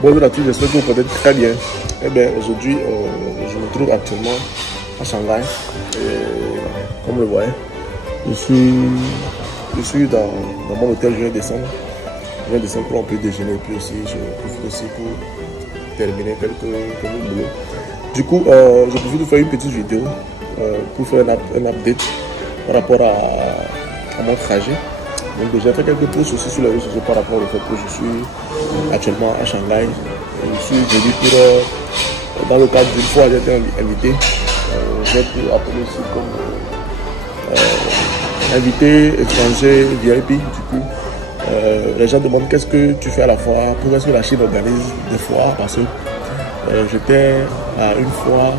Bonjour à tous, j'espère que vous portez très bien. Eh bien, aujourd'hui, je me trouve actuellement à Shanghai. Et, comme vous le voyez, je suis dans mon hôtel, je viens descendre. Je viens descendre pour un peu déjeuner et puis aussi, je profite aussi pour terminer quelques boulots. Du coup, je profite de faire une petite vidéo pour faire un update par rapport à mon trajet. Donc j'ai fait quelques posts aussi sur les réseaux sociaux par rapport au fait que je suis actuellement à Shanghai. Et je suis venu pour, dans le cadre d'une fois, j'ai été invité. J'ai pu appeler aussi comme invité étranger VIP. Du coup, les gens demandent qu'est-ce que tu fais à la foire, pourquoi est-ce que la Chine organise des foires, parce que j'étais à une foire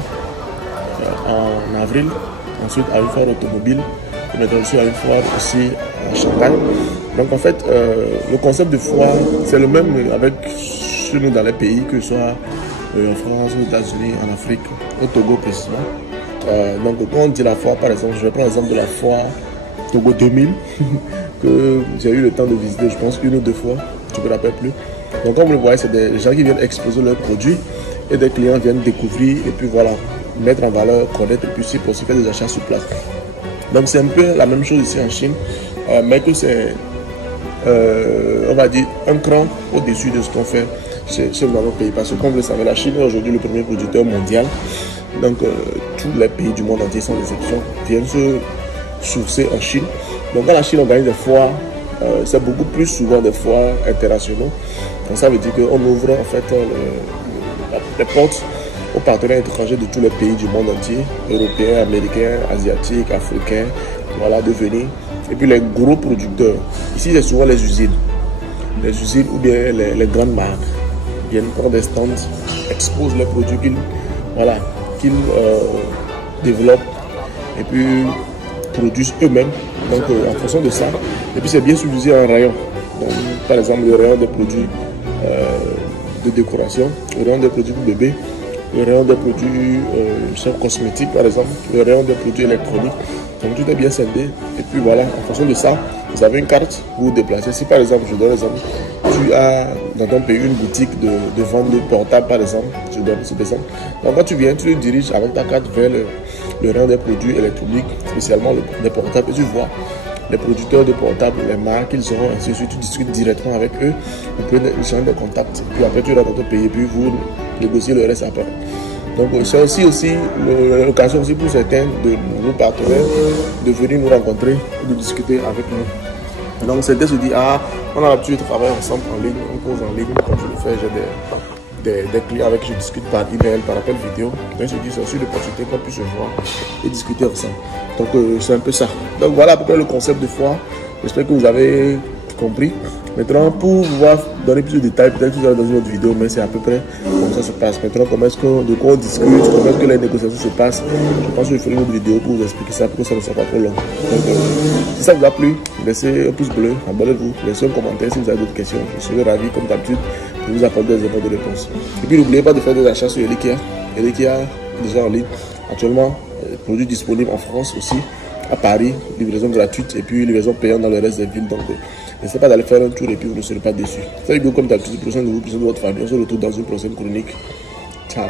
en avril, ensuite à une foire automobile. Et maintenant, je suis à une foire aussi à Shanghai. Donc en fait, le concept de foire, c'est le même avec chez nous dans les pays, que ce soit en France, aux États-Unis, en Afrique, au Togo précisément. Donc quand on dit la foire, par exemple, je vais prendre l'exemple de la foire Togo 2000, que j'ai eu le temps de visiter, je pense, une ou deux fois, je ne me rappelle plus. Donc comme vous le voyez, c'est des gens qui viennent exposer leurs produits et des clients viennent découvrir et puis voilà, mettre en valeur, connaître et puis si possible faire des achats sur place. Donc c'est un peu la même chose ici en Chine, mais que c'est, on va dire, un cran au-dessus de ce qu'on fait chez nous dans nos pays. Parce que comme vous le savez, la Chine est aujourd'hui le premier producteur mondial. Donc tous les pays du monde entier, sans exception, viennent se sourcer en Chine. Donc quand la Chine organise des foires, c'est beaucoup plus souvent des foires internationaux. Donc ça veut dire qu'on ouvre en fait les portes aux partenaires étrangers de tous les pays du monde entier, européens, américains, asiatiques, africains, voilà, de venir. Et puis les gros producteurs, ici c'est souvent les usines ou bien les grandes marques viennent prendre des stands, exposent les produits qu'ils développent et puis produisent eux-mêmes. Donc en fonction de ça, et puis c'est bien subdivisé en rayons. Donc par exemple le rayon des produits de décoration, le rayon des produits pour bébés, le rayon des produits cosmétiques par exemple, le rayon des produits électroniques. Donc tout est bien scindé. Et puis voilà, en fonction de ça, vous avez une carte pour vous déplacer. Si par exemple, je donne l'exemple, tu as dans ton pays une boutique de vente de portables par exemple, je donne cet exemple. Donc quand tu viens, tu te diriges avec ta carte vers le rayon des produits électroniques, spécialement les portables, et tu vois les producteurs de portables, les marques qu'ils auront, ainsi de suite. Tu discutes directement avec eux, vous prenez une de contact, puis après tu rentres dans ton pays, et puis vous négociez le reste après. Donc c'est aussi l'occasion aussi pour certains de nos partenaires de venir nous rencontrer et de discuter avec nous. Donc certains se disent, ah, on a l'habitude de travailler ensemble en ligne, on pose en ligne, comme je le fais, j'ai des clients avec qui je discute par email, par appel vidéo. Donc je dis, c'est aussi l'opportunité qu'on puisse se voir et discuter ensemble. Donc c'est un peu ça. Donc voilà à peu près le concept de foire. J'espère que vous avez compris. Maintenant, pour pouvoir donner plus de détails, peut-être que vous allez dans une autre vidéo, mais c'est à peu près comme ça se passe. Maintenant, de quoi on discute, comment est-ce que les négociations se passent. Je pense que je ferai une autre vidéo pour vous expliquer ça, pour que ça ne soit pas trop long. Donc, si ça vous a plu, laissez un pouce bleu, abonnez-vous, laissez un commentaire si vous avez d'autres questions. Je serai ravi, comme d'habitude, de vous apporter des éléments de réponse. Et puis, n'oubliez pas de faire des achats sur Elikia. Elikia, déjà en ligne. Actuellement, produits disponibles en France aussi, à Paris, livraison gratuite et puis livraison payante dans le reste des villes. Donc, n'hésitez pas d'aller faire un tour et puis vous ne serez pas déçus. Salut, comme d'habitude, prenez soin de vous, prenez soin de votre famille. On se retrouve dans une prochaine chronique. Ciao.